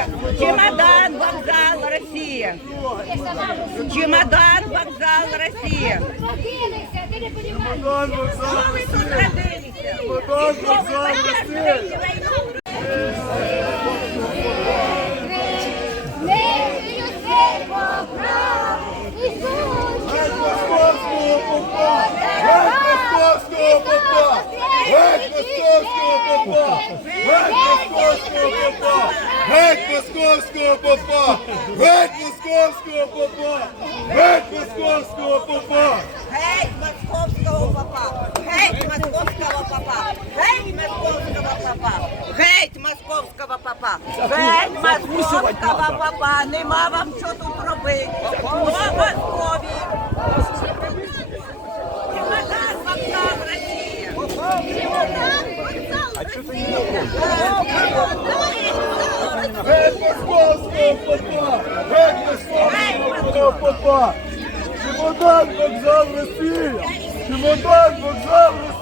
Росія! Чемодан, вокзал, Росія! Чемодан, вокзал, Росія! Родилися, ти не. Чемодан, вокзал, Що ви тут родилися? Чемодан, Що ви вокзал, Росія! війну? Нею сильно прав, Ісус, Геть московського попа! Геть московського попа! Геть московського попа! Геть московського попа! Геть московського попа! Геть московського попа! Геть московського папа! Геть московського папа! Геть московського папа! Геть московського папа! Геть московського папа! Нема вам що тут робити! Хто Москові? Чемодан, вокзал, Росія! чемодан, попа! Геть московського попа! Чемодан, вокзал, Росія! Чемодан, вокзал, Росія!